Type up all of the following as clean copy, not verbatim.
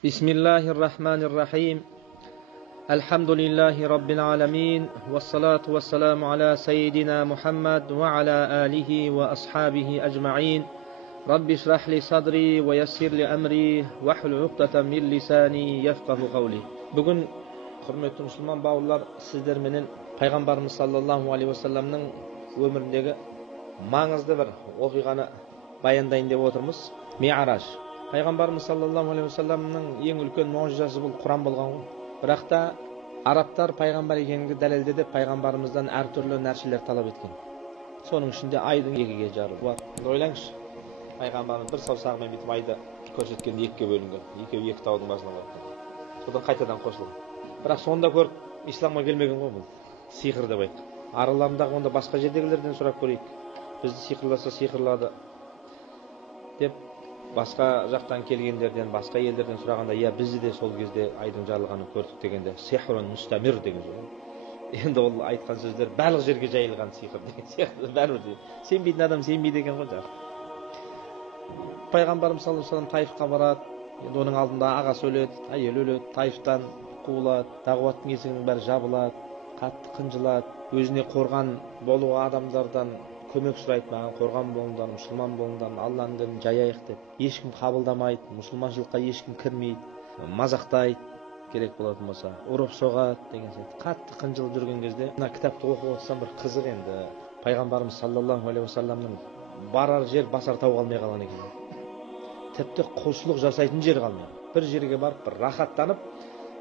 Bismillahirrahmanirrahim. Elhamdülillahi Rabbil alemin. Vessalatu vesselamu ala seyyidina Muhammed ve ala alihi ve ashabihi ecma'in. Rabbi şrahli sadri ve yessirli emri ve hlul uqdatan min lisani yefqahu qawli. Bugün hürmetli Müslüman bağlılar, sizler menen Peygamberimiz sallallahu aleyhi ve sellem'nin ömründeki mаңызды bir оқиғаны баяндайын деп отырмыз. Ми'раж. Пайғамбарымыз саллаллаху алейхи ва салламның ең үлкен мұғжизасы бұл Құран болған ғой. Бірақ та арабтар пайғамбар екенін дәлелдеді, пайғамбарымыздан әртүрлі нәрселер талап еткен. Соның ішінде айдың екіге жарылуы бар. Ойлаңызшы, пайғамбарымыз бір саусағымен бүйтіп айды көрсеткен, екіге бөлінген. Екеуі екі таудың басына барып. Содан қайтадан қосылған. Бірақ сонда көріп, исламға келмеген ғой бұл. Сиқыр деп айтты. Араларындағы онда басқа жердегілерден сұрап көрейік. Бізді сиқырласа сиқырлады деп басқа жақтан келгендерден, басқа елдерден сұрағанда, я бізді де сол кезде айдың жарылғанын көрдік дегенде, сихрун мустамир деген сөз. Енді ол айтқан сөздер барлық жерге жайылған сиқыр деген сияқты. Бәрібір сенбейтін адам сенбейді екен ғой жақ. Пайғамбарымыз саллаллаху алейхи ва саллям Таифқа барады. Енді оның алдында ағасы өледі, әйелі өледі, Таифтан қуылады, дағуаттың есігінің бәрі жабылады, қатты қынжылады, өзіне қорған болуға адамдардан көмек сұрайды, маған қорған болыңдар, мұсылман болыңдар, Алланың дінін жаяйық деп. Ешкім қабылдамайды, мұсылманшылыққа ешкім кірмейді, мазақтайды, керек болатын болса, ұрып соғады деген сияқты. Қатты қынжылып жүрген кезде, мына кітапты оқып отырсам бір қызық енді. Пайғамбарымыз саллаллаху алейхи ва салламның барар жер басар тау қалмай қалған екен. Тіпті құлшылық жасайтын жер қалмай. Бір жерге барып, бір рахаттанып,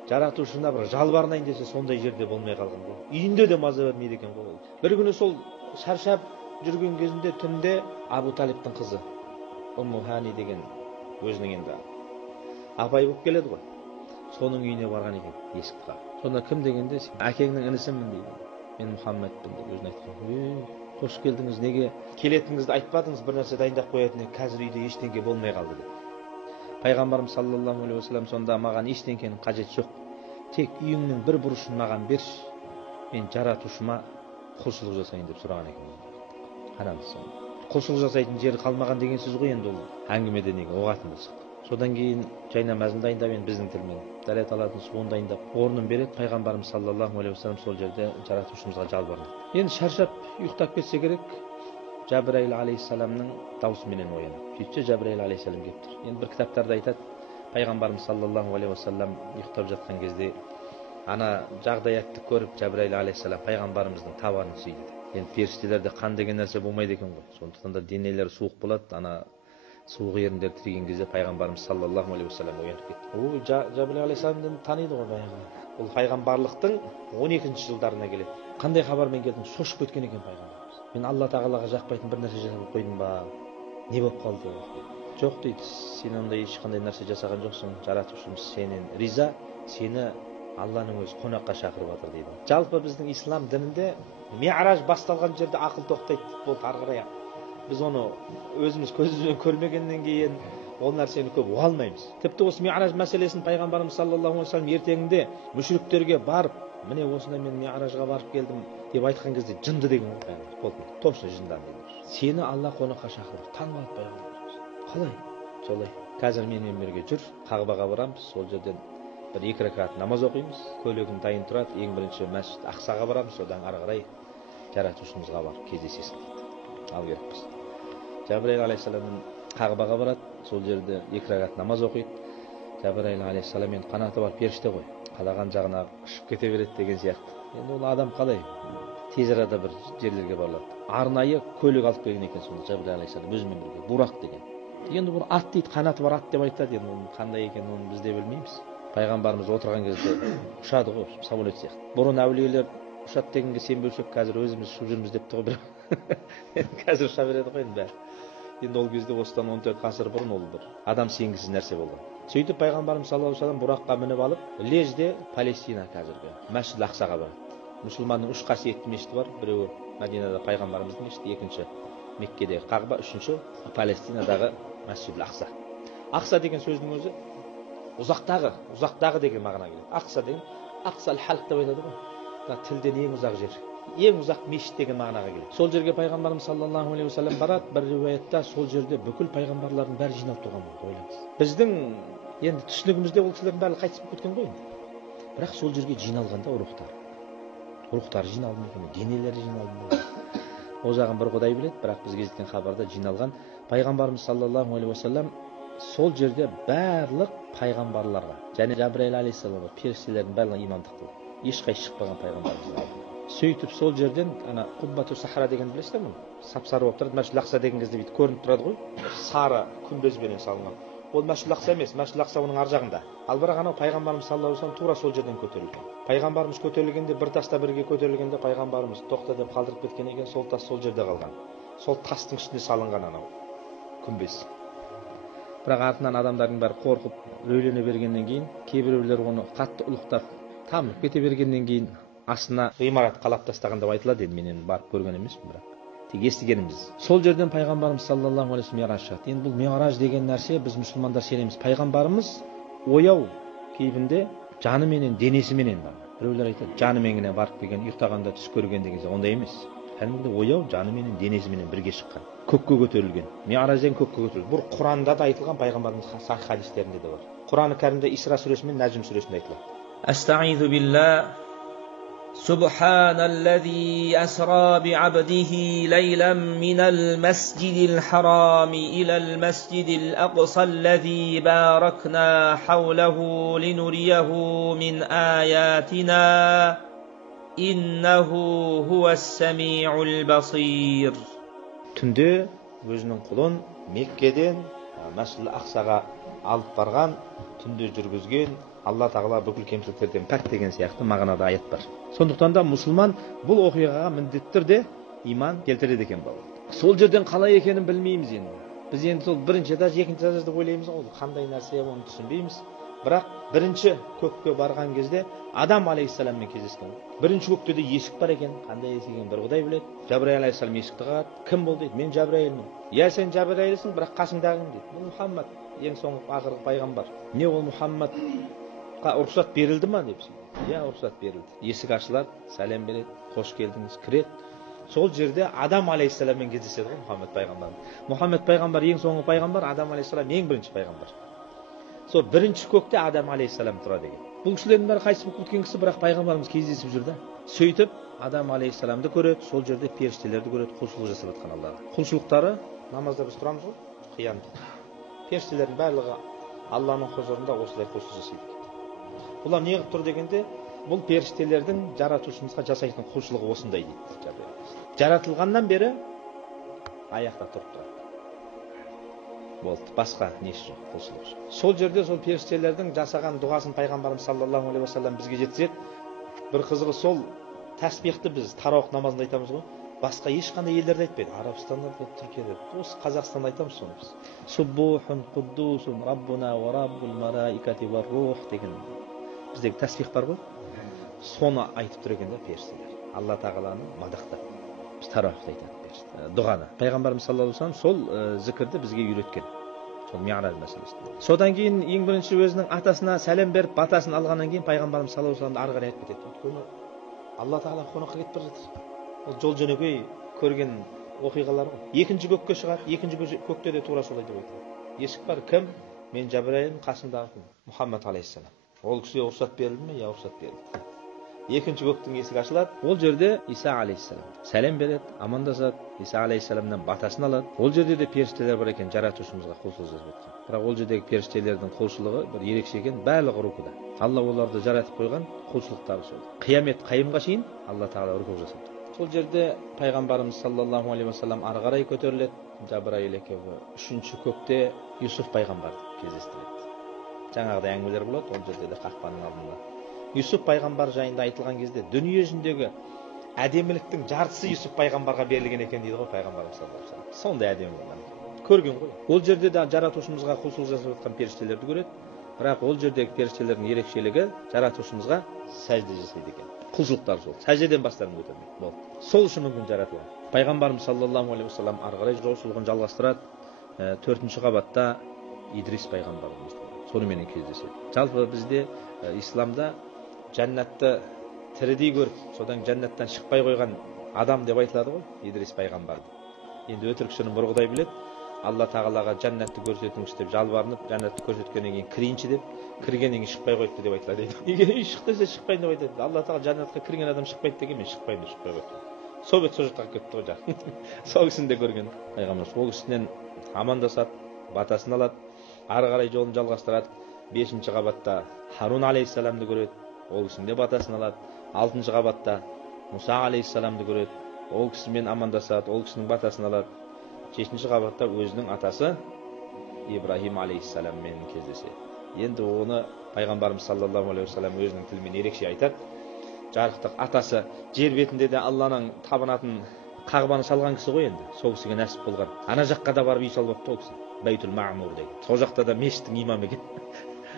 жаратушына бір жалбарынайын десе, сондай жерде болмай қалған ғой. Үйінде де маза бермейді екен ғой. Бір күні сол шаршап жүрген кезінде түнде Абу Талиптің қызы Умму Хани деген өзінің енді апай болып келеді ғой. Соның үйіне барған екен, есікті қағып. Сонда кім дегенде, әкеңнің інісімін дейді. Мен Мұхаммедпін деп өзіне айтқан. Қош келдіңіз, неге келетініңізді айтпадыңыз, бір нәрсе дайындап қоятын, қазір үйде ештеңке болмай қалды деп. Пайғамбарымыз саллаллаху алейхи ва саллям сонда, маған ештеңкенің қажеті жоқ. Тек үйіңнің бір бұрышын маған берші, мен жаратушыма құлшылық жасайын деп сұраған екен. Қараңыз, құлшылық жасайтын жері қалмаған деген сөз ғой енді ол әңгімеде неге оғатын болсақ. Содан кейін жай намазын дайындап, енді біздің тілмен дәрет алатын суын дайындап, орнын береді. Пайғамбарымыз саллаллаху алейхи ва саллям сол жерде жаратушымызға жалбарынады. Енді шаршап ұйықтап кетсе керек, Жабраил алейхиссаламның даусыменен оянады. Сөйтсе Жабраил алейхиссалам келіп тұр. Енді бір кітаптарда айтады, пайғамбарымыз саллаллаху алейхи ва саллям ұйықтап жатқан кезде ана жағдаятты көріп Жабраил алейхиссалам пайғамбарымыздың табанын сүйді. Енді періштелерде қан деген нәрсе болмайды екен ғой. Сондықтан да денелері суық болады. Ана суық еріндер тіреген кезде пайғамбарымыз саллаллаху алейхи ва саллям оянып кетті. Ол Жабраил алейхиссаламды таниды ғой баяғы. Ол пайғамбарлықтың 12-ші жылдарына келеді. Қандай хабармен келдің? Шошып кеткен екен пайғамбарымыз. Мен Алла тағалаға жақпайтын бір нәрсе жасап қойдым ба? Не болып қалды? Жоқ дейді. Сен ондай ешқандай нәрсе жасаған жоқсың. Жаратушымыз сенен риза, сені Алланың өзі қонаққа шақырып жатыр дейді. Жалпы біздің ислам дінінде Ми'раж басталған жерде ақыл тоқтайды. Болды, ары қарай біз оны өзіміз көзімізбен көрмегеннен кейін ол нәрсені көп ұға алмаймыз. Тіпті осы Ми'раж мәселесін пайғамбарымыз саллаллаху алейхи ва саллям ертеңінде мүшриктерге барып, міне осындай мен Ми'ражға барып келдім деп айтқан кезде жынды деген ғой пайғамбар. Болды, точно жындан дейді. Сені Алла қонаққа шақырып, танып алды пайғамбарымыз. Қалай? Солай. Қазір менімен бірге жүр, Қағбаға барамыз, сол жерден бір 2 ракат намаз оқимыз, көлігің дайын тұрады, ең бірінші мәсжид Ақсаға барамыз, содан ары қарай жаратушымызға барып кездесесің дейді. Ал керекпіз. Жабраил алейхиссалам Қағбаға барады, сол жерде 2 ракат намаз оқиды. Жабраил алейхиссалам енді қанаты бар періште ғой, қалаған жағына ұшып кете береді деген сияқты. Енді ол адам қалай тез арада бір жерлерге барылады. Арнайы көлік алып келген екен сонда Жабраил алейхиссалам өзімен бірге, Бурак деген. Енді бұл ат дейді, қанаты бар ат деп айтады. Енді оның қандай екенін оны біз де білмейміз. Пайғамбарымыз отырған кезде ұшады ғой, самолет сияқты. Бұрын әулиелер ұшады дегенге сенбеуші, қазір өзіміз ұшып жүрміз деп тұр ғой. Қазір ұша береді ғой енді бәрі. Енді ол кезде осыдан 14 ғасыр бұрын ол бір адам сенгісіз нәрсе болған. Сөйтіп пайғамбарымыз саллаллаху алейхи ва саллям Бураққа мініп алып, Лежде, Палестина қазіргі Мәсжид Ақсаға барады. Мұсылманның 3 қасиетті мешіті бар. Біреуі Мәдинада пайғамбарымыздың мешіті, екінші Меккедегі Қағба, үшінші Палестинадағы Мәсжид Ақса. Ақса деген сөздің өзі ұзақтағы деген мағына келеді. Ақса деген Ақса аль-Халқ деп айтады ғой. Тілден ең ұзақ жер. Ең ұзақ мешіт деген мағынаға келеді. Сол жерге пайғамбарымыз саллаллаху алейхи ва саллям барады. Бір риуаятта сол жерде бүкіл пайғамбарлардың бәрі жиналып тұрған болды. Ойлаңыз. Біздің Енді түсінігімізде ол кісілердің бәрі қайтыс болып кеткен ғой енді. Бірақ сол жерге жиналғанда рухтар жиналды ма екен, денелері жиналды ма? Ол жағын бір Құдай біледі, бірақ бізге жеткен хабарда жиналған пайғамбарымыз саллаллаху алейхи уассалам сол жерде барлық пайғамбарларға және Жабраил алейхиссаламға періштелердің барлығына имандық қылды. Ешқайсы шықпаған пайғамбарымыз. Сөйтіп сол жерден ана Қуббату Сахара деген білесіздер ме? Сап-сары болып тұрады. Мәшһүл Ақса деген кезде бүйтіп көрініп тұрады ғой. Сары күмбезбенен салынған. Ол Мәшһүл Ақса емес, Мәшһүл Ақса оның ар жағында. Ал бірақ анау пайғамбарымыз саллаллаху алейхи тура сол жерден көтерілген. Пайғамбарымыз көтерілгенде бір таста бірге көтерілгенде пайғамбарымыз тоқта деп қалдырып кеткен екен, сол тас сол жерде қалған. Сол тастың үстіне салынған анау күмбез. Бірақ артынан адамдардың бәрі қорқып үрейлене бергеннен кейін, кейбіреулер оны қатты ұлықтап тамып кете бергеннен кейін астына ғимарат қалап тастаған деп айтылады. Енді мен енді барып көрген емеспін, бірақ тек естігеніміз. Сол жерден пайғамбарымыз саллаллаху алейхи миғраж шықты. Енді бұл миғраж деген нәрсе біз мұсылмандар сенеміз. Пайғамбарымыз ояу кейбінде жаны менен денесі менен бар. Біреулер айтады, жаны менен барып келген, ұйықтағанда түс көрген деген. Ондай емес. Кәдімгідей ояу жаны менен денесі менен бірге шыққан. Көкке көтерілген. Миғражден көкке көтерілген. Бұл Құранда да айтылған, пайғамбарымыз сахih хадистерінде де бар. Құран Кәрімде Исра сүресі мен Нәжм сүресінде айтылады. Астаизу билла سبحان الذي أسرى بعبده ليلا من المسجد الحرام إلى المسجد الأقصى الذي باركنا حوله لنريه من آياتنا إنه هو السميع البصير. Түнде өзінің құлын Меккеден Мәшһүл Ақсаға алып барған, түнде жүргізген, Алла тағала бүкіл кемшіліктерден пәк деген сияқты мағынада аят бар. Сондықтан да мұсылман бұл оқиғаға міндетті түрде иман келтіреді екен бала. Сол жерден қалай екенін білмейміз енді. Біз енді сол бірінші этаж, екінші этаж деп ойлаймыз ғой, қандай нәрсе оны түсінбейміз. Бірақ бірінші көкке барған кезде Адам алейхиссаламмен кездескен. Бірінші көкте де есік бар екен, қандай есік екенін бір Құдай біледі. Жабраил алейхиссалам есікті қағады. Кім бұл дейді? Мен Жабраилмін. Я сен Жабраилсің, бірақ қасыңдағы кім дейді? Бұл Мұхаммад, ең соңғы ақырғы пайғамбар. Не ол Мұхаммад? Рұқсат берілді ма депсің? Я, рұқсат берілді. Есік ашылады, сәлем береді, қош келдіңіз, кіреді. Сол жерде Адам алейхиссаламмен кездеседі ғой Мұхаммад пайғамбар. Мұхаммад пайғамбар ең соңғы пайғамбар, Адам алейхиссалам ең бірінші пайғамбар. Сол бірінші көкте Адам алейхиссалам тұрады екен. Бұл кісілердің бәрі қайтыс болып кеткен кісі, бірақ пайғамбарымыз кездесіп жүрді. Сөйтіп Адам алейхиссаламды көреді, сол жерде періштелерді көреді, құлшылық жасап жатқан Аллаға. Құлшылықтары намазда біз тұрамыз ғой, қиямда. Періштелердің барлығы Алланың хұзурында осылай құлшылық жасайды. Бұлар не қылып тұр дегенде, бұл періштелердің жаратушымызға жасайтын құлшылығы осындай дейді. Жаратылғаннан бері аяқта тұрып тұрады. Болды, басқа несі жоқ, құлшылық жоқ. Сол жерде сол періштелердің жасаған дұғасын пайғамбарымыз саллаллаху алейхи уассалам бізге жеткізеді. Бір қызығы, сол тәсбихті біз тарауих намазында айтамыз ғой. Басқа ешқандай елдерде айтпайды. Арабстанда, Түркияда, осы Қазақстанда айтамыз соны біз. Суббухун қуддусун раббуна ва раббул малаикати ва рух деген біздегі тәсбих бар ғой. Соны айтып тұр екен де періштелер. Алла тағаланы мадақтап. Біз тарауихты айтады дұғаны. Пайғамбарымыз саллаллаху алейхи уассалам сол зікірді бізге үйреткен. Сол миғраж мәселесінде. Содан кейін ең бірінші өзінің атасына сәлем беріп, батасын алғаннан кейін пайғамбарымыз саллаллаху алейхи уассаламды ары қарай айтып кетеді. Өйткені Алла тағала қонаққа кетіп бара жатыр. Ол жол жөнекей көрген оқиғалар ғой. Екінші көкке шығады, екінші көкте де тура солай деп айтады. Есік бар, кім? Мен Жабраилмін, қасымдағы кім? Мұхаммад алейхиссалам. Ол кісіге рұқсат берілді ме? Я, рұқсат берілді. Екінші көктің есігі ашылады. Ол жерде Иса алейхиссалам сәлем береді, амандасады. Иса алейхиссаламнан батасын алады. Ол жерде де періштелер бар екен, жаратушымызға құлшылық жасап жатқан. Бірақ ол жердегі періштелердің құлшылығы бір ерекше екен, барлығы рукуда. Алла оларды жаратып қойған, құлшылықтары сол. Қиямет қайымға шейін Алла тағала руку жасап тұр. Сол жерде пайғамбарымыз саллаллаху алейхи уассалам ары қарай көтеріледі. Жабраил екеуі үшінші көкте Юсуф пайғамбарды кездестіреді. Жаңағыдай әңгімелер болады, ол жерде де қақпаның алдында. Юсуф пайғамбар жайында айтылған кезде дүние жүзіндегі әдеміліктің жартысы Юсуф пайғамбарға берілген екен дейді ғой пайғамбарымыз саллаллаху алейхи уассалам. Сондай әдемі болған. Көрген ғой. Ол жерде де жаратушымызға құлшылық жасап жатқан періштелерді көреді. Бірақ ол жердегі періштелердің ерекшелігі жаратушымызға сәжде жасайды екен. Құлшылықтар сол. Сәждеден бастарын көтермейді. Болды. Сол үшін мүмкін жаратылған. Пайғамбарымыз саллаллаху алейхи уассалам ары қарай жолшылығын жалғастырады. 4-ші қабатта Идрис пайғамбарымыз сонымен кездеседі. Жалпы бізде исламда жәннатты тірідей көріп, содан жәннаттан шықпай қойған адам деп айтылады ғой, Идрис пайғамбарды. Енді өтірікшінің бір Құдай біледі. Алла тағалаға жәннатты көрсетіңізші деп жалбарынып, жәннатты көрсеткеннен кейін кірейінші деп, кіргеннен кейін шықпай қойыпты деп айтылады дейді. Неге шық десе шықпайын деп айтады. Алла тағала жәннатқа кірген адам шықпайды деген, мен шықпайын деп шықпай қойыпты. Сол бет сол жаққа кетті ғой жаңағы. Сол кісіні де көрген. Пайғамбар сол кісінен амандасады, батасын алады, ары қарай жолын жалғастырады. 5-ші қабатта Харун алейхиссаламды көреді, ол кісінің де батасын алады. 6-ші қабатта Мұса алейхиссаламды көреді, ол кісімен амандасады, ол кісінің батасын алады. 7-ші қабатта өзінің атасы Ибрахим алейхиссаламмен кездеседі. Енді оны пайғамбарымыз саллаллаху алейхи вассалам өзінің тілімен ерекше айтады. Жарықтық атасы жер бетінде де Алланың табынатын қағбаны салған кісі ғой енді. Сол кісіге нәсіп болған. Ана жаққа да барып үй салып алыпты ол кісі. Бәйтул Маъмур деген. Сол жақта да мешіттің имамы екен.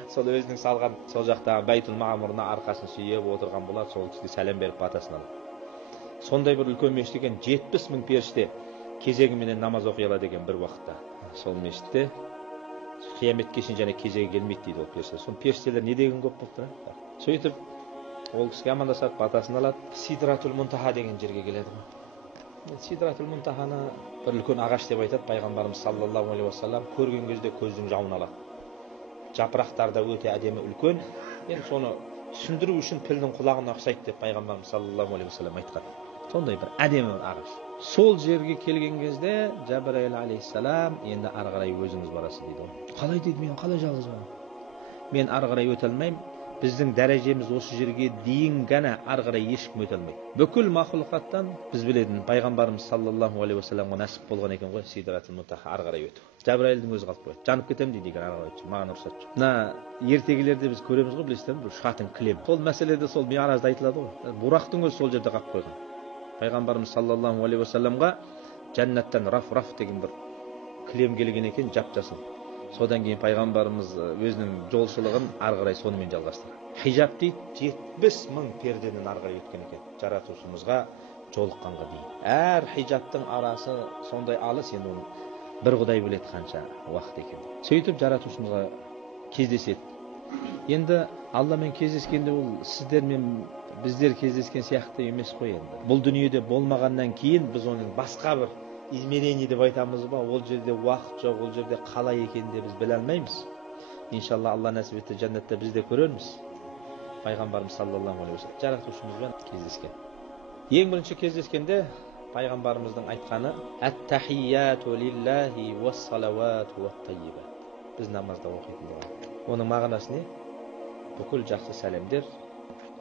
Сол өзінің салған сол жақтағы Бәйтул Маъмурына арқасын сүйеп отырған болады. Сол кісіге сәлем беріп батасын алады. Сондай бір үлкен мешіт екен, 70 мың періште кезегіменен намаз оқи алады деген бір уақытта. Сол мешітте қияметке шейін және кезегі келмейді дейді ол періште. Сол періштелер не деген көп болып тұр. Сөйтіп ол кісіге амандасады, батасын алады. Сидратул Мунтаха деген жерге келеді. Сидратул Мунтаханы бір үлкен ағаш деп айтады пайғамбарымыз саллаллаху алейхи вассалам. Көрген кезде көздің жауын алады. Жапырақтары да өте әдемі үлкен. Енді соны түсіндіру үшін пілдің құлағына ұқсайды деп пайғамбарымыз саллаллаху алейхи вассалам айтқан. Сондай бір әдемі ағаш. Сол жерге келген кезде Жабраил алейхиссалам енді ары қарай өзіңіз барасыз дейді. Қалай дейді, мен қалай жалғыз барамын? Мен ары қарай өте алмаймын. Біздің дәрежеміз осы жерге дейін ғана, ары қарай ешкім өте алмайды. Бүкіл мақұлқаттан біз білетін пайғамбарымыз саллаллаху алейхи вассаламға нәсіп болған екен ғой Сидратул Мунтаха ары қарай өту. Жабраилдің өзі қалып қояды. Жанып кетемін дейді екен ары қарай өтсе, маған рұқсат жоқ. Мына ертегілерде біз көреміз ғой, білесіздер ме? Шығатын кілем. Сол мәселеде сол Миъражда айтылады ғой. Бурақтың өзі сол жерде қалып қойған. Пайғамбарымыз саллаллаху алейхи вассаламға жәннаттан раф деген бір кілем келген екен, жап-жасыл. Содан кейін пайғамбарымыз өзінің жолшылығын ары қарай сонымен жалғастырды. Хижаб дейді 70 мың перденің ары қарай өткен екен, жаратушымызға жолыққанға дейін. Әр хижабтың арасы сондай алыс, енді оны бір Құдай біледі қанша уақыт екен. Сөйтіп жаратушымызға кездеседі. Енді Алламен кездескенде ол сіздермен біздер кездескен сияқты емес қой енді. Бұл дүниеде болмағаннан кейін біз оның басқа бір измерение деп айтамыз ба, ол жерде уақыт жоқ, ол жерде қалай екенде біз біле алмаймыз. Иншалла Алла нәсіп етсе жәннатта біз де көрерміз. Пайғамбарымыз саллаллаху алейхи вассалам жаратушымызбен кездескен. Ең бірінші кездескенде пайғамбарымыздың айтқаны ат-тахияту лиллахи уас-салавату уат-таййибат. Біз намазда оқитын дұға. Оның мағынасы не? Бүкіл жақсы сәлемдер,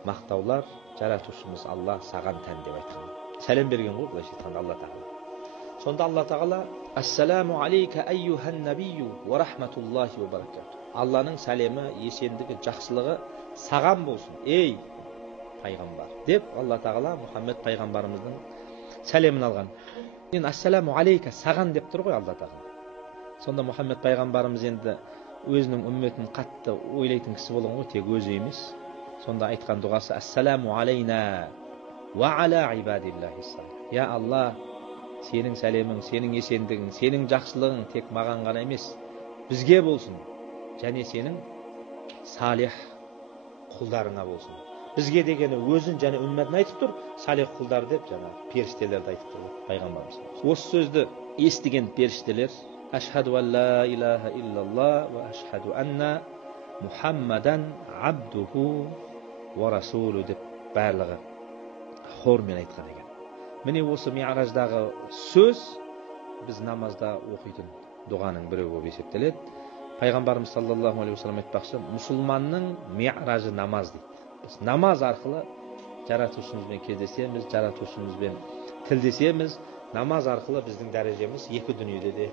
мақтаулар жаратушымыз Алла саған тән деп айтқан. Сәлем берген ғой былайша айтқанда Алла тағала. Сонда Алла тағала ассаламу алейка айюхан набию ва рахматуллахи ва баракату. Алланың сәлемі, есендігі, жақсылығы саған болсын, ей пайғамбар деп Алла тағала Мұхаммед пайғамбарымыздың сәлемін алған. Енді ассаламу алейка саған деп тұр ғой Алла тағала. Сонда Мұхаммед пайғамбарымыз енді өзінің үмметін қатты ойлайтын кісі болған ғой, тек өзі емес. Сонда айтқан дұғасы ассаламу алейна ва аля ибадиллахи салих. Я Алла, сенің сәлемің, сенің есендігің, сенің жақсылығың тек маған ғана емес, бізге болсын, және сенің салих құлдарыңа болсын. Бізге дегені өзін және үмметін айтып тұр, салих құлдар деп жаңа періштелерді айтып тұр пайғамбарымыз. Осы сөзді естіген періштелер ашхаду ан ла илаха иллаллах ва ашхаду анна Мұхаммадан абдуху ва расулу деп барлығы хормен айтқан екен. Міне осы Миъраждағы сөз біз намазда оқитын дұғаның біреуі болып есептеледі. Пайғамбарымыз саллаллаху алейхи вассалам айтпақшы, мұсылманның Миъражы намаз дейді. Біз намаз арқылы жаратушымызбен кездесеміз, жаратушымызбен тілдесеміз. Намаз арқылы біздің дәрежеміз екі дүниеде де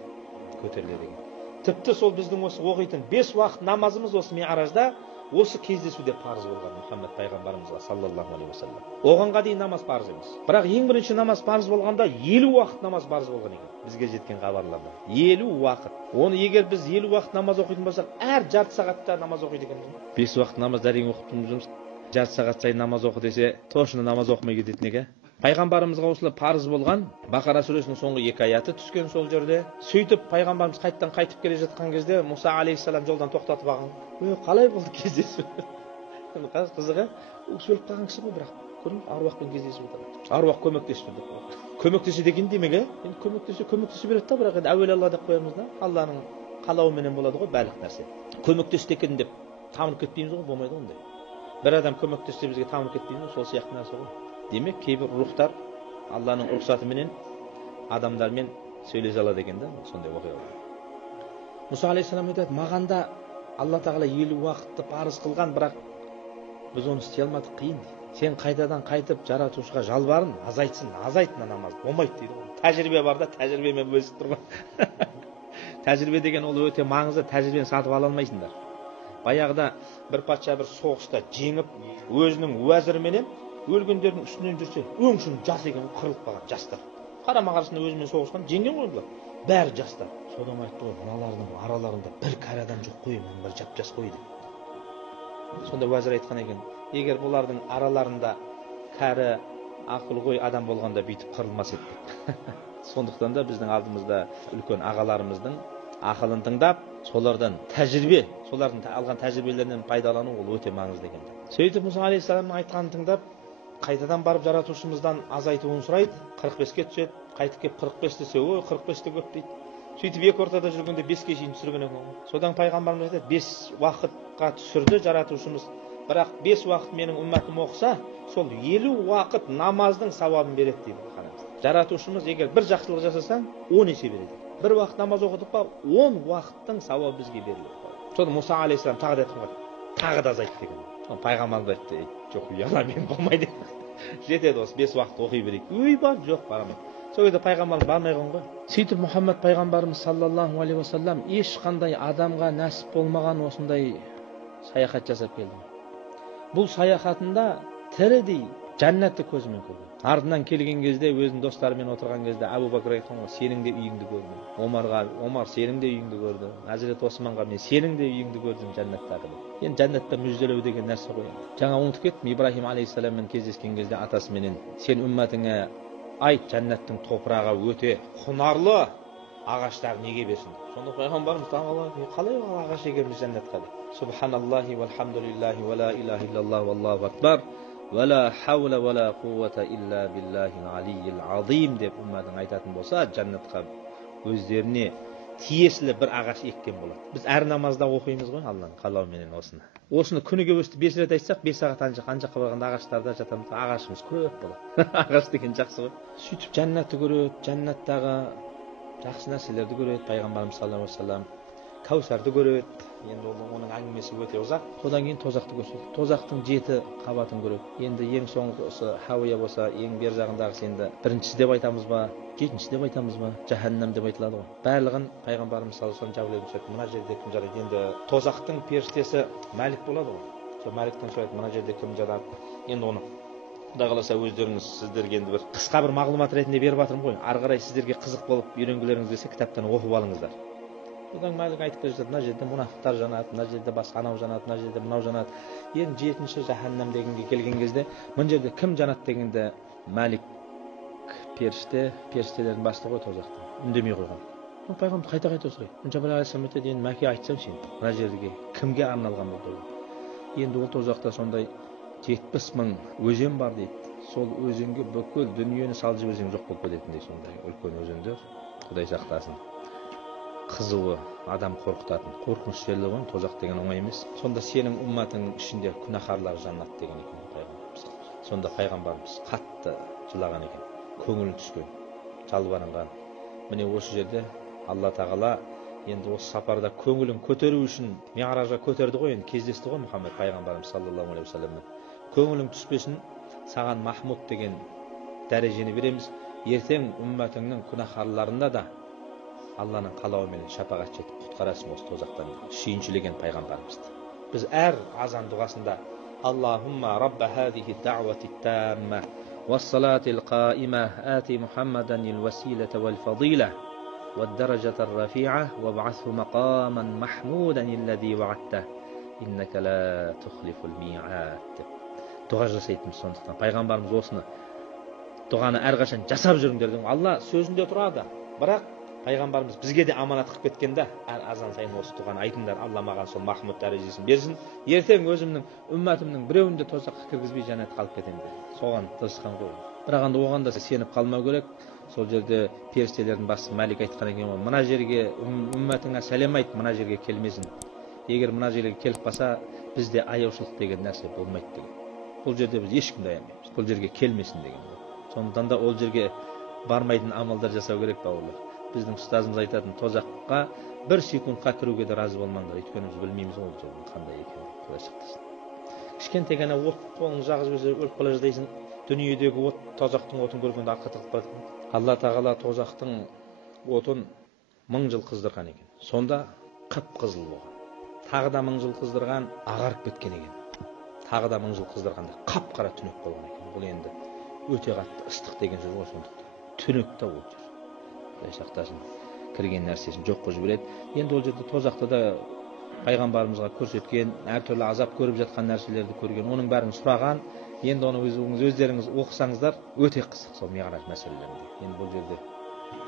көтеріледі екен. Тіпті сол біздің осы оқитын 5 уақыт намазымыз осы Миъражда осы кездесуде парыз болған Мұхаммед пайғамбарымызға саллаллаху алейхи вассалам. Оғанға дейін намаз парыз емес. Бірақ ең бірінші намаз парыз болғанда 50 уақыт намаз парыз болған екен. Бізге жеткен хабарларда 50 уақыт. Оны егер біз 50 уақыт намаз оқитын болсақ, әр жарты сағатта намаз оқиды екенбіз. 5 уақыт намаз әрең оқып тұрмыз. Жарты сағат сайын намаз оқы десе, точно намаз оқымай кететін екен. Пайғамбарымызға осылай парыз болған Бақара сүресінің соңғы 2 аяты түскен сол жерде. Сөйтіп пайғамбарымыз қайтып келе жатқан кезде Мұса алейхиссалам жолдан тоқтатып алған. Қалай болды кездесу? Қызығы, ол өліп қалған кісі ғой, бірақ көрдіңіз, аруақпен кездесіп жатыр. Аруақ көмектесіп жатыр. көмектеседі екен демек, енді көмектесе береді да, бірақ енді әуелі Алла деп қоямыз да, Алланың қалауыменен болады ғой барлық нәрсе. Көмектесті екен деп тамырып кетпейміз ғой, болмайды ондай. Бір адам көмектессе бізге тамырып кетпейміз, сол сияқты нәрсе ғой. Демек, кейбір рухтар Алланың рұқсатыменен адамдармен сөйлесе алады екен да, сондай оқиғалар. Мұса алейхиссалам айтады, маған да Алла тағала 50 уақытты парыз қылған, бірақ біз оны істей алмадық, қиын дейді. Сен қайтадан қайтып жаратушыға жалбарын, азайтсын намаз, болмайды дейді. Тәжірибе бар да, тәжірибемен өсіп тұр ғой. Тәжірибе деген ол өте маңызды, тәжірибені сатып ала алмайсыңдар. Баяғыда бір патша бір соғыста жеңіп, өзінің уәзіріменен өлгендердің үстінен жүрсе, өңшін жас екен, қырылып қалған жастар. Қарама-қарсысында өзімен соғысқан, жеңген ғой бұлар. Бәрі жастар. Содан айтты ғой, мыналардың араларында бір кәрі адам жоқ қой, мен бір жап-жас қой деп. Сонда уәзір айтқан екен, егер бұлардың араларында кәрі ақыл ғой адам болғанда бүйтіп қырылмас еді. Сондықтан да біздің алдымызда үлкен ағаларымыздың ақылын тыңдап, солардан тәжірибе, солардың алған тәжірибелерінен пайдалану ол өте маңызды екен. Сөйтіп Мұса алейхиссаламның айтқанын тыңдап, қайтадан барып жаратушымыздан азайтуын сұрайды, 45-ке түседі, қайтып келіп 45 десе, ой 45 те көп дейді. Сөйтіп екі ортада жүргенде 5-ке шейін түсірген екен. Содан пайғамбарымыз айтады, 5 уақытқа түсірді жаратушымыз. Бірақ 5 уақыт менің үмметім оқыса, сол 50 уақыт намаздың сауабын береді дейді. Жаратушымыз егер бір жақсылық жасасаң, 10 есе береді. Бір уақыт намаз оқыдық па, 10 уақыттың сауабы бізге беріледі. Содан Мұса алейхиссалам тағы да айтқан, тағы да азайт деген. Пайғамбарымыз айтты, жоқ, ұяламен болмайды. Жетеді осы 5 уақыт оқи берейік. Үй бар, жоқ, барамайды. Сол кезде пайғамбарымыз бармай қалған ғой. Сөйтіп Мұхаммад пайғамбарымыз саллаллаху алейхи уассалам ешқандай адамға нәсіп болмаған осындай саяхат жасап келді. Бұл саяхатында тірідей жәннатты көзімен көрді. Артынан келген кезде, өзінің достарымен отырған кезде Абу Бәкір айтқан ғой, сенің де үйіңді көрдім. Омар сенің де үйіңді көрді. Әзірет Османға мен сенің де үйіңді көрдім жәннаттағы. Енді жәннатта мүжделеу деген нәрсе ғой. Жаңа ұмытып кеттім, Ибрахим алейхиссаламмен кездескен кезде атасыменен сен үмметіңе айт, жәннаттың топырағы өте құнарлы, ағаштар неге берсін. Сонда пайғамбарымыз таңғалады, қалай ағаш егерміз жәннатқа деп. Субханаллахи валхамдулиллахи ва ла илаха иллаллах валлаху акбар. Вала хаула вала қуввата илля биллахил алийил азим деп үммәтің айтатын болса, жәннатқа өздеріне тиесілі бір ағаш еккен болады. Біз әр намазда оқимыз ғой Алланың қалауыменен осыны. Осыны күніге өсті 5 рет айтсақ, 5 сағат анжаққа барғанда ағаштарда жатамыз. Ағашымыз көп болады. Ағаш деген жақсы ғой. Сөйтіп жәннатты көреді, жәннаттағы жақсы нәрселерді көреді. Пайғамбарымыз саллаллаху алейхи вассалам Кәусарды көреді. Енді оның әңгімесі өте ұзақ. Содан кейін тозақты көрсетеді. Тозақтың 7 қабатын көреді. Енді ең соңғысы Хауия болса, ең бер жағындағысы енді біріншісі деп айтамыз ба, 7-ші деп айтамыз ба, жаһаннам деп айтылады ғой. Барлығын пайғамбарымыз саллаллаху алейхи вассалам жауап берді. Мына жерде кім жарайды? Енді тозақтың періштесі Мәлик болады ғой. Сол Мәликтен сұрайды, мына жерде кім жарады? Енді оны Құдай қаласа өздеріңіз сіздерге енді бір қысқа бір мағлұмат ретінде беріп жатырмын ғой. Ары қарай сіздерге қызық болып үйренгілеріңіз келсе, кітаптан оқып алыңыздар. Одан Мәлик айтып келе жатады, мына жерде мұнафықтар жанады, мына жерде басқа анау жанады, мына жерде мынау жанады. Енді 7-ші жаһаннам дегенге келген кезде, мына жерде кім жанады дегенде Мәлик періштелердің бастығы ғой тозақтан. Үндемей қойған. Пайғамбар қайта сұрайды. Жабраил алейхиссалам айтады, енді мәке айтсам сен, мына жерге кімге арналған болды? Енді ол тозақта сондай 70 000 өзен бар дейді. Сол өзенге бүкіл дүниені салып жіберсең жоқ болып кететіндей сондай үлкен өзендер. Құдай сақтасын. Қызуы, адам қорқытатын, қорқыныш жерлі ғой, тозақ деген оңай емес. Сонда сенің умматың ішінде күнәһарлар жаннат деген екен пайғамбарымыз. Сонда пайғамбарымыз қатты жылаған екен, көңілі түскен, жалбарынған. Міне осы жерде Алла тағала енді осы сапарда көңілін көтеру үшін Миъражға көтерді ғой, енді кездесті ғой Мұхаммед пайғамбарымыз саллаллаху алейхи вассаламмен. Көңілің түспесін, саған Махмуд деген дәрежені береміз. Ертең умматыңның күнәһарларында да Алланың қалауымен шапағат етіп құтқарасың осы тозақтан сүйіншілеген пайғамбарымызды. Біз әр азан дұғасында Аллахумма рабба хадихи даъвати тамма вассалатил қаима ати Мухаммаданил василата вал фадила والدرجة الرفيعة وابعثه مقاما محمودا الذي وعدته إنك لا تخلف الميعاد. Дұға жасайтын сондықтан пайғамбарымыз осыны дұғаны әрқашан жасап жүріңдер деген. Алла сөзінде тұрады, бірақ пайғамбарымыз бізге де аманат қылып кеткенде әр азан сайын осы дұғаны айтыңдар. Алла маған сол Махмуд дәрежесін берсін. Ертең өзімнің үмматымның біреуін де тозаққа кіргізбей жәннатқа алып кетемін деп. Соған тырысқан ғой. Бірақ оған да сеніп қалмау керек. сол жерде періштелердің басшысы Мәлик айтқан екен, мына жерге үмметіңе сәлем айт, мына жерге келмесін. Егер мына жерге келіп қалса, бізде аяушылық деген нәрсе болмайды деген. Бұл жерде біз ешкімді аямаймыз. Бұл жерге келмесін деген. Сондықтан да ол жерге бармайтын амалдар жасау керек бауырлар. Біздің ұстазымыз айтатын, тозаққа бір секундқа кіруге де разы болмаңдар, өйткені біз білмейміз ол жердің қандай екенін. Құдай сақтасын. Кішкентай ғана от қолың жағып жіберсе өліп қала жаздайсың. Дүниедегі от, тозақтың отын көргенде арқа тығып барады. Алла тағала тозақтың отын 1000 жыл қыздырған екен. Сонда қып-қызыл болған. Тағы да 1000 жыл қыздырған, ағарып кеткен екен. Тағы да 1000 жыл қыздырғанда қап-қара түнек болған екен. Бұл енді өте қатты ыстық деген сөз ғой, сондықтан. Түнекте от жүр. Құдай сақтасын, кірген нәрсесін жоқ қылып жібереді. Енді ол жерде тозақта да пайғамбарымызға көрсеткен, әртүрлі азап көріп жатқан нәрселерді көрген, оның бәрін сұраған. Енді оны өздеріңіз оқысаңыздар, өте қызық сол миғраж мәселелерінде. Енді бұл жерде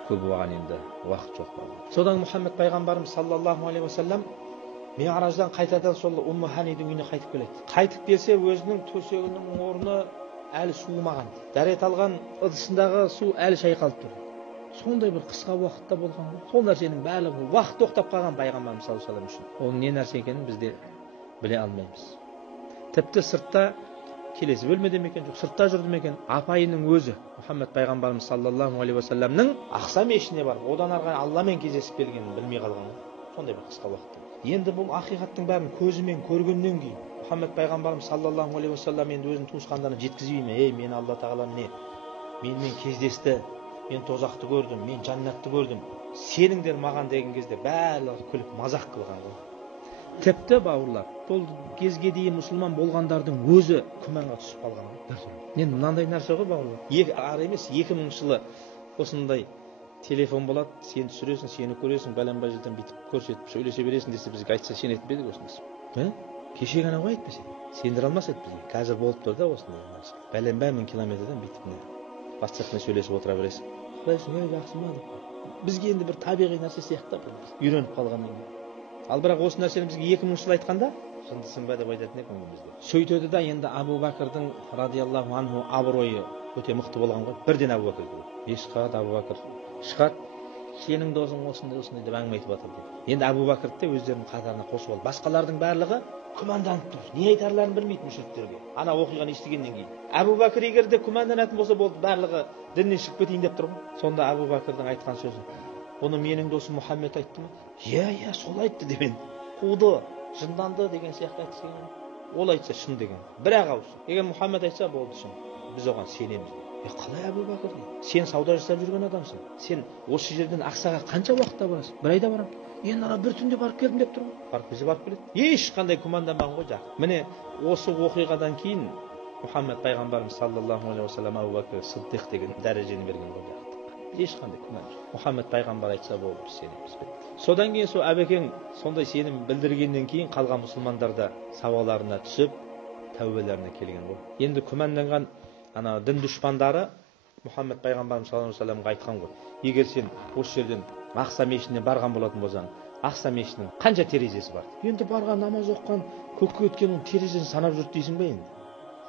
көп оған енді уақыт жоқ бар. Содан Мұхаммед пайғамбарымыз саллаллаху алейхи ва саллям миғраждан қайтадан сол Умму Ханидің үйіне қайтып келеді. Қайтып келсе, өзінің төсегінің орны әлі суымаған. Дәрет алған ыдысындағы су әлі шайқалып тұр. Сондай бір қысқа уақытта болған ғой. Сол нәрсенің барлығы уақыт тоқтап қалған пайғамбарымыз саллаллаху алейхи ва саллям үшін. Ол не нәрсе екенін біз де біле алмаймыз. Тіпті сыртта келесі бөлмеде ме екен, жоқ сыртта жүрді ме екен, апайының өзі Мұхаммед пайғамбарымыз саллаллаху алейхи ва саллямның Ақса мешітіне барып, одан арғы Алламен кездесіп келгенін білмей қалған ғой. Сондай бір қысқа уақытта. Енді бұл ақиқаттың бәрін көзімен көргеннен кейін Мұхаммед пайғамбарымыз саллаллаху алейхи ва саллям енді өзінің туысқандарына жеткізбей ме? Ей, мені Алла тағала міне менімен кездесті, мен тозақты көрдім, мен жәннатты көрдім. Сеніңдер маған деген кезде барлығы күліп мазақ қылған ғой. Тіпті бауырлар, бұл кезге дейін мұсылман болғандардың өзі күмәнға түсіп қалған ғой. Енді мынандай нәрсе ғой бауырлар. Ары емес, 2000 жылы осындай телефон болады, сен түсіресің, сені көресің, бәленбай жерден бүйтіп көрсетіп сөйлесе бересің десе бізге айтса сенетін бе едік осындай. Кеше ғана ғой айтпаса, сендіре алмас еді бізге. Қазір болып тұр да осындай нәрсе. Бәленбай мың километрден бүйтіп WhatsApp-пен сөйлесіп отыра бересің. Қалайсың, жақсы ма деп. Бізге енді бір табиғи нәрсе сияқты үйреніп қалғаннан кейін. Ал бірақ осы нәрсені бізге 2000 жыл айтқанда, шындысың ба деп айтатын едік бізде. Сөйтеді да енді Абу Бәкірдің радиаллаху анху абыройы өте мықты болған ғой. Бірден Абу Бәкір келді. Шығады Абу Бәкір. Шығады, сенің досың осындай деп әңгіме айтып жатыр дейді. Енді Абу Бәкірді де өздерінің қатарына қосып алды. Басқалардың барлығы күмәнданып тұр. Не айтарларын білмейді мүшриктерге. Ана оқиғаны естігеннен кейін. Абу Бәкір егер де күмәнданатын болса болды, барлығы діннен шығып кетейін деп тұр ғой. Сонда Абу Бәкірдің айтқан сөзі: "Оны менің досым Мұхаммед айтты ма?" Иә, сол айтты деген. Қуды, жынданды деген сияқты айтты. Ол айтса шын деген. Бірақ ауыз. Егер Мұхаммед айтса болды шын. Біз оған сенеміз. Қалай Абу Бәкір? Сен сауда жасап жүрген адамсың. Сен осы жерден Ақсаға қанша уақытта барасың? Бір айда барам. Енді ана бір түнде барып келдім деп тұр ғой. Барып келсе барып келеді. Ешқандай күмәнданбаған ғой жақын. Міне осы оқиғадан кейін Мұхаммед пайғамбарымыз саллаллаху алейхи ва саллям Абу Бәкір Сиддиқ деген дәрежені берген ғой жақын. Ешқандай күмән жоқ. Мұхаммед пайғамбар айтса болды, сенеміз. Содан кейін сол әбекең сондай сенім білдіргеннен кейін қалған мұсылмандар да сауаларына түсіп, тәубелеріне келген ғой. Енді күмәнданған ана дін дұшпандары Мұхаммед пайғамбарымыз саллаллаху алейхи ва саллямға айтқан ғой: "Егер сен осы жерден Ақса мешітіне барған болатын болсаң, Ақса мешітінің қанша терезесі бар?" Енді барған намаз оққан, көкке өткен терезесін санап жүрді дейсің бе енді?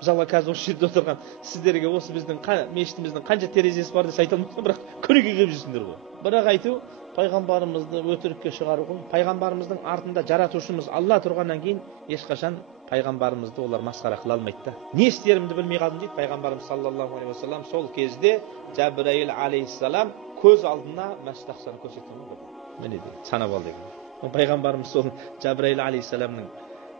Мысалы, қазір осы жерде отырған сіздерге осы біздің мешітіміздің қанша терезесі бар десе айта алмайсың, бірақ күніге келіп жүрсіңдер ғой. Бірақ айту, пайғамбарымызды өтірікке шығару ғой. Пайғамбарымыздың артында жаратушымыз Алла тұрғаннан кейін ешқашан пайғамбарымызды олар масқара қыла алмайды да. Не істерімді білмей қалдым дейді пайғамбарымыз саллаллаху алейхи ва саллям. Сол кезде Жәбірәйіл алейхиссалам көз алдына Мәсжид Ақсаны көрсеткен ғой. Міне де санап ал деген. Пайғамбарымыз сол Жәбірәйіл алейхиссаламның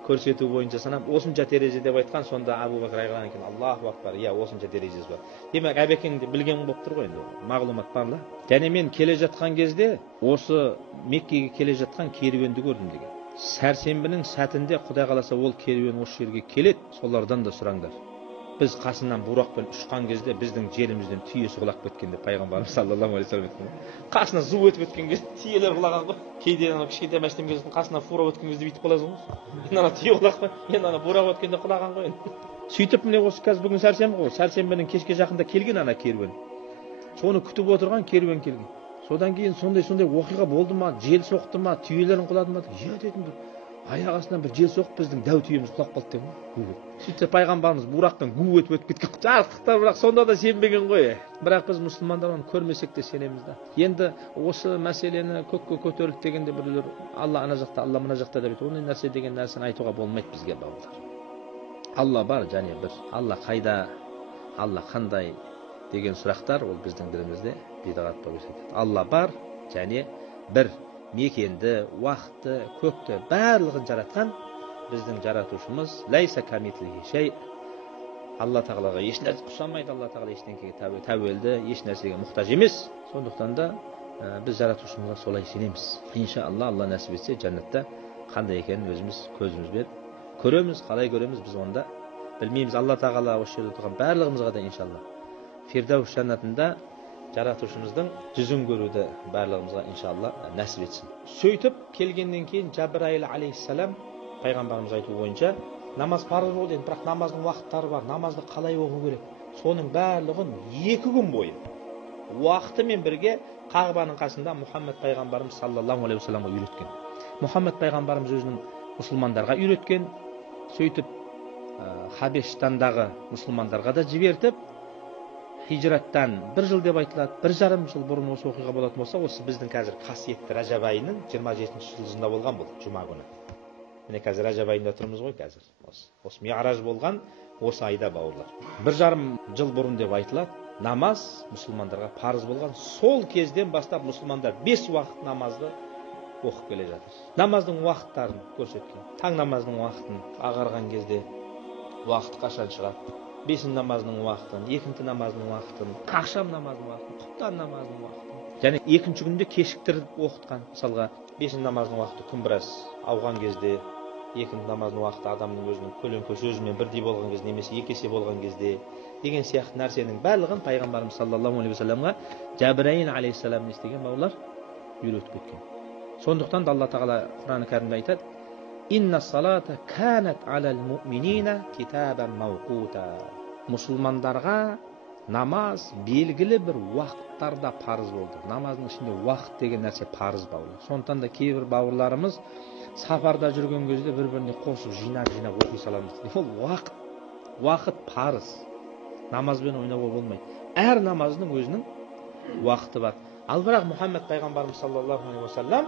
көрсету бойынша санап осынша терезе деп айтқан. Сонда Абу Бәкір айтқан екен: "Аллаху акбар, иә осынша терезесі бар." Демек әбекеңді білген болып тұр ғой енді. Мағлұмат бар ла. Және мен келе жатқан кезде осы Меккеге келе жатқан керуенді көрдім деген. Сәрсенбінің сәтінде Құдай қаласа ол керуен осы жерге келеді, солардан да сұраңдар. Біз қасынан бурақпен ұшқан кезде біздің жерімізден түйесі құлап кеткен деп пайғамбарымыз саллаллаху алейхи ва саллям айтқан. Қасынан зу өтіп өткен кезде түйелер құлаған ғой. Кейде ана кішкентай мәштемгесінің қасынан фура өткен кезде бүйтіп қаласың ғой. Енді ана түйе құлап қой, енді ана бурақ өткенде құлаған ғой. Сөйтіп міне осы қазір бүгін сәрсенбі ғой. Сәрсенбінің кешке жақында келген ана керуен. Соны күтіп отырған керуен келген. Содан кейін сондай оқиға болды ма, жел соқты ма, түйелерін құлады ма? Иә дедім. аяқ астынан бір жел соғып біздің дәу түйеміз құлап қалды деген ғой. Сөйтсе пайғамбарымыз бурақтан гу өтіп кеткен. Жарықтықтар бірақ сонда да сенбеген ғой. Бірақ біз мұсылмандар оны көрмесек те сенеміз да. Енді осы мәселені көкке көтерілді дегенде біреулер Алла ана жақта, Алла мына жақта деп ондай нәрсе деген нәрсені айтуға болмайды бізге бауырлар. Алла бар және бір. Алла қайда, Алла қандай деген сұрақтар ол біздің ділімізде бидағат болып есептеледі. Алла бар және бір. Мекенді, уақытты, көкті барлығын жаратқан біздің жаратушымыз лайса камитлихи шей. Алла тағалаға еш нәрсе ұқсамайды, Алла тағала ештеңеге тәуелді, еш нәрсеге мұқтаж емес. Сондықтан да біз жаратушымызға солай сенеміз. Иншалла, Алла нәсіп етсе, жәннатта қандай екенін өзіміз көзімізбен көреміз. Қалай көреміз біз онда білмейміз. Алла тағала осы жерде тұрған барлығымызға да иншалла Фирдаус жәннатында жаратушымыздың жүзін көруді барлығымызға иншалла нәсіп етсін. Сөйтіп келгеннен кейін Жабраил алейхиссалам пайғамбарымыз айту бойынша намаз парыз болды, бірақ намаздың уақыттары бар. Намазды қалай оқу керек? Соның барлығын 2 күн бойы уақытымен бірге Қағбаның қасында Мұхаммед пайғамбарымыз саллаллаху алейхи уассаламға үйреткен. Мұхаммед пайғамбарымыз өзінің мұсылмандарға үйреткен. Сөйтіп Хабештандағы мұсылмандарға да жібертіп, хижраттан 1 жыл деп айтылады, 1,5 жыл бұрын осы оқиға болатын болса, осы біздің қазір қасиетті Ражаб айының 27-ші жылында болған бұл жұма күні. Міне қазір Ражаб айында тұрмыз ғой қазір. Осы Ми'раж болған осы айда бауырлар. 1,5 жыл бұрын деп айтылады, намаз мұсылмандарға парыз болған. Сол кезден бастап мұсылмандар 5 уақыт намазды оқып келе жатыр. Намаздың уақыттарын көрсеткен. Таң намазының уақытын ағарған кезде уақыт қашан шығады? 5 намазының уақытын, 2 намазының уақытын, ақшам намазының уақытын, құптан намазының уақытын. Және 2 күнде кешіктіріп оқытқан. Мысалға 5 намазының уақыты күн біраз ауған кезде, 2 намазының уақыты адамның өзінің көлеңкесі өзімен бірдей болған кезде, немесе 2 есе болған кезде деген сияқты нәрсенің барлығын пайғамбарымыз саллаллаху алейхи вассаламға Жабраил алейхиссалам не істеген бауырлар? Үйретіп кеткен. Сондықтан да Алла тағала Құран кәрімде айтады: Инна салата канат алал муъминина китабан мауқута. Мұсылмандарға намаз белгілі бір уақыттарда парыз болды. Намаздың ішінде уақыт деген нәрсе парыз бауырлар. Сондықтан да кейбір бауырларымыз сапарда жүрген кезде бір-біріне қосып жинап оқи саламыз. Ол уақыт парыз. Намазбен ойнауға болмайды. Әр намаздың өзінің уақыты бар. Ал бірақ Мұхаммед пайғамбарымыз саллаллаху алейхи уассалам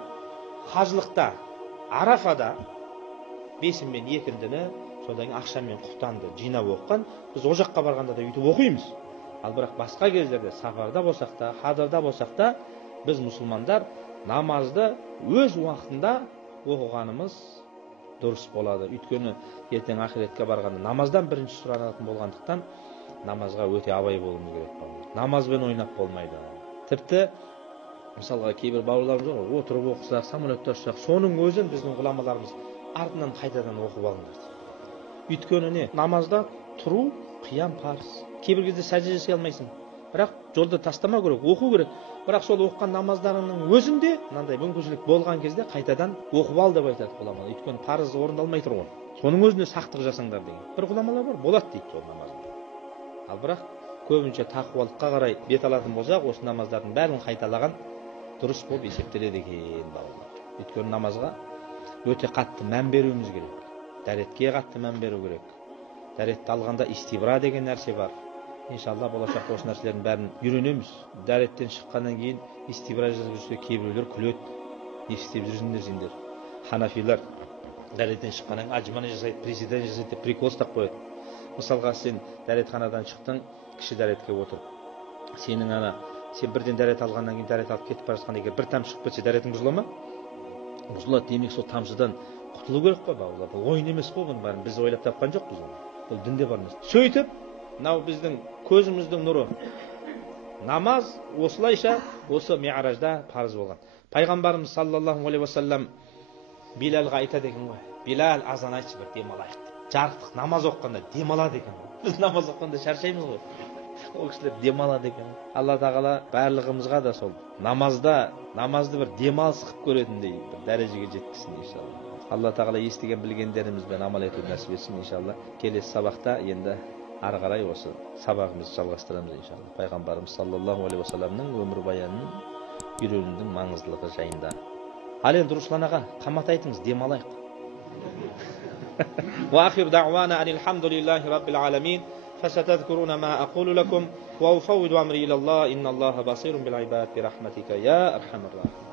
хажылықта, Арафада 5 мен 2-ні, содан кейін ақшам мен құптанды жинап оққан. Біз о жаққа барғанда да үйтіп оқимыз. Ал бірақ басқа кездерде, сапарда болсақ та, хадырда болсақ та, біз мұсылмандар намазды өз уақытында оқығанымыз дұрыс болады. Өйткені ертең ақиретке барғанда намаздан бірінші сұранатын болғандықтан намазға өте абай болуымыз керек бауырлар. Намазбен ойнап болмайды. Тіпті мысалға кейбір бауырларымыз бар, отырып оқысақ, самолетта ұшсақ, соның өзін біздің ғұламаларымыз артынан қайтадан оқып алыңдар. Өйткені не? Намазда тұру қиям парыз. Кейбір кезде сәжде жасай алмайсың. Бірақ жолда тастама керек, оқу керек. Бірақ сол оққан намаздарының өзінде мынандай мүмкіншілік болған кезде қайтадан оқып ал деп айтады ғұламалар. Өйткені парыз орындалмай тұр ғой. Соның өзіне сақтық жасаңдар деген. Бір ғұламалар бар, болады дейді сол намазда. Ал бірақ көбінше тақуалыққа қарай бет алатын болсақ, осы намаздардың бәрін қайталаған дұрыс болып есептеледі екен бауырлар. Өйткені намазға өте қатты мән беруіміз керек. Дәретке қатты мән беру керек. Дәретті алғанда истибра деген нәрсе бар. Иншалла болашақта осы нәрселердің бәрін үйренеміз. Дәреттен шыққаннан кейін истибра жасап жүрсе кейбіреулер күледі. Не істеп жүрсіңдер сендер? Ханафилар дәреттен шыққаннан кейін аджманы жасайды, приседание жасайды деп прикол ұстап қояды. Мысалға сен дәретханадан шықтың, кіші дәретке отырып. Сен бірден дәрет алғаннан кейін дәрет алып кетіп бара жатқанда егер бір тамшы шығып кетсе, дәретің бұзыла ма? Бұзылады. Демек сол тамшыдан құтылу керек қой бауырлар. Бұл ойын емес қой, бұның бәрін біз ойлап тапқан жоқпыз оны. Бұл дінде бар нәрсе. Сөйтіп, мынау біздің көзіміздің нұры. Намаз осылайша осы Ми'ражда парыз болған. Пайғамбарымыз саллаллаху алейхи уассалам Билалға айтады екен ғой. Билал, азан айтшы, бір демалайық деп. Жарықтық намаз оқығанда демалады екен. Біз намаз оқығанда шаршаймыз ғой. Ол кісілер демалады екен. Алла тағала барлығымызға да сол намазды бір демалыс қылып көретіндей бір дәрежеге жеткізсін иншалла. Алла тағала естіген білгендерімізбен амал етуді нәсіп етсін иншалла. Келесі сабақта енді ары қарай осы сабағымызды жалғастырамыз иншалла. Пайғамбарымыз саллаллаху алейхи уассаламның өмірбаянын үйренудің маңыздылығы жайында. Ал енді Руслан аға, қамат айтыңыз, демалайық. وآخر دعوانا أن الحمد لله رب العالمين فستذكرون ما أقول لكم وأفوض أمري إلى الله إن الله بصير بالعباد برحمتك يا أرحم الراحمين.